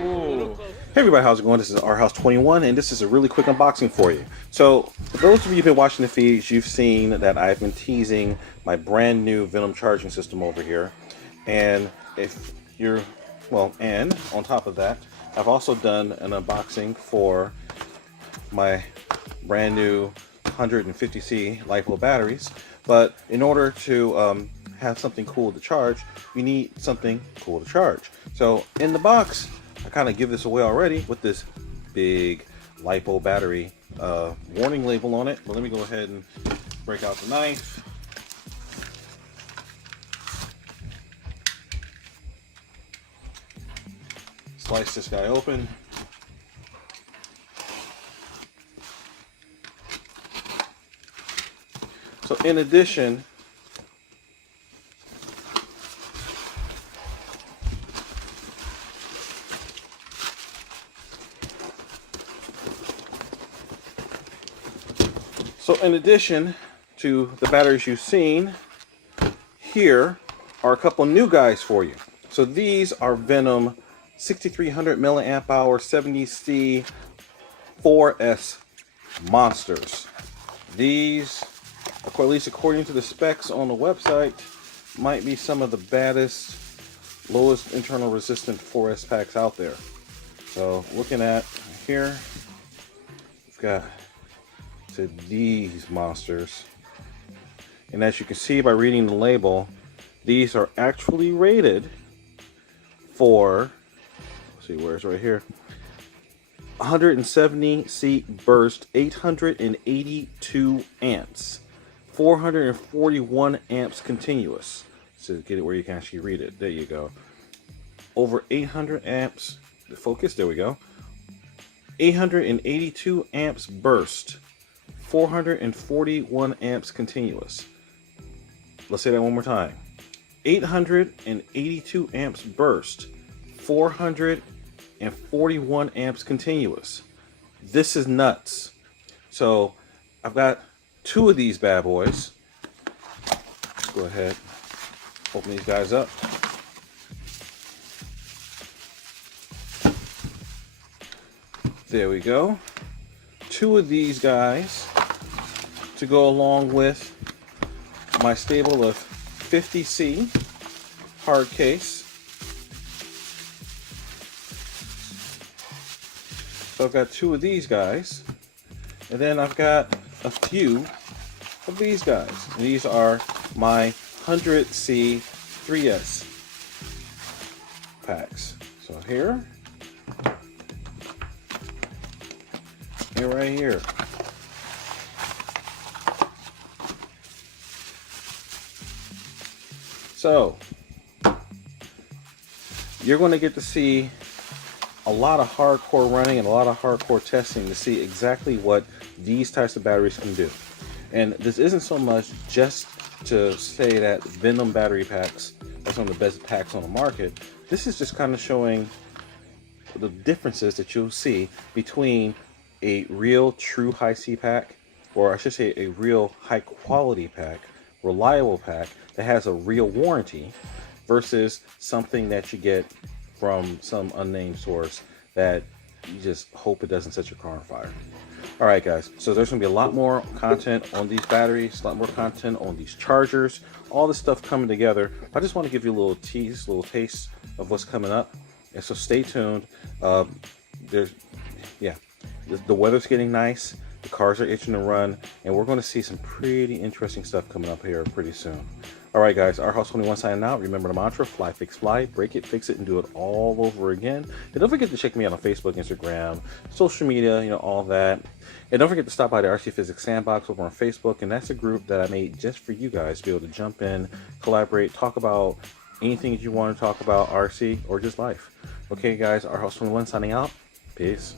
Ooh. Hey everybody, how's it going? This is RHouse21 and this is a really quick unboxing for you. So, for those of you who've been watching the feeds, you've seen that I've been teasing my brand new Venom charging system over here. And if you're, well, and on top of that, I've also done an unboxing for my brand new 150C LiPo batteries. But in order to have something cool to charge, you need something cool to charge. So in the box, I kind of give this away already with this big LiPo battery warning label on it. But let me go ahead and break out the knife. Slice this guy open. So in addition, to the batteries you've seen, here are a couple new guys for you. So these are Venom 6300 milliamp hour 70C 4S monsters. These, at least according to the specs on the website, might be some of the baddest, lowest internal resistant 4S packs out there. So looking at here, we've got to these monsters, and as you can see by reading the label, these are actually rated for, let's see, where's right here, 170 seat burst, 882 amps, 441 amps continuous. So get it where you can actually read it. There you go. Over 800 amps. Focus. There we go. 882 amps burst, 441 amps continuous. Let's say that one more time. 882 amps burst, 441 amps continuous. This is nuts. So I've got two of these bad boys. Let's go ahead, open these guys up. There we go. Two of these guys to go along with my stable of 50C hard case. So I've got two of these guys, and then I've got a few of these guys. And these are my 100C 3S packs. So here, and right here. So you're going to get to see a lot of hardcore running and a lot of hardcore testing to see exactly what these types of batteries can do. And this isn't so much just to say that Venom battery packs are some of the best packs on the market. This is just kind of showing the differences that you'll see between a real true high C pack, or I should say a real high quality pack, reliable pack that has a real warranty, versus something that you get from some unnamed source that you just hope it doesn't set your car on fire. All right, guys, so there's gonna be a lot more content on these batteries, a lot more content on these chargers, all this stuff coming together. I just want to give you a little tease, a little taste of what's coming up, and so stay tuned. The weather's getting nice, the cars are itching to run, and we're going to see some pretty interesting stuff coming up here pretty soon. All right, guys, RHouse21 signing out. Remember the mantra: fly, fix, fly, break it, fix it, and do it all over again. And don't forget to check me out on Facebook, Instagram, social media, you know, all that. And don't forget to stop by the RC Physics Sandbox over on Facebook, and that's a group that I made just for you guys to be able to jump in, collaborate, talk about anything that you want to talk about, RC or just life. Okay, guys, RHouse21 signing out. Peace.